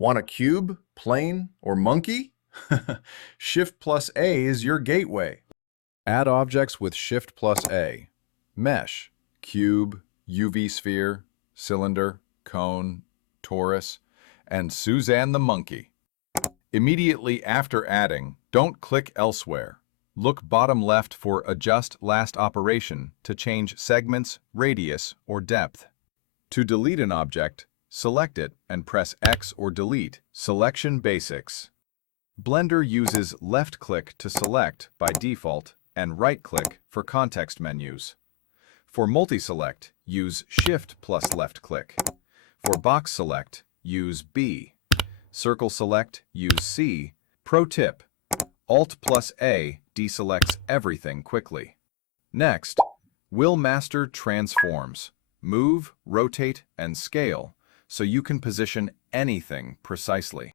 Want a cube, plane, or monkey? Shift plus A is your gateway. Add objects with Shift plus A. Mesh, cube, UV sphere, cylinder, cone, torus, and Suzanne the monkey. Immediately after adding, don't click elsewhere. Look bottom left for Adjust Last Operation to change segments, radius, or depth. To delete an object, select it and press X or Delete. Selection Basics. Blender uses left-click to select by default and right-click for context menus. For multi-select, use Shift plus left-click. For box select, use B. Circle select, use C. Pro tip: Alt plus A deselects everything quickly. Next, Will Master transforms. Move, rotate, and scale so you can position anything precisely.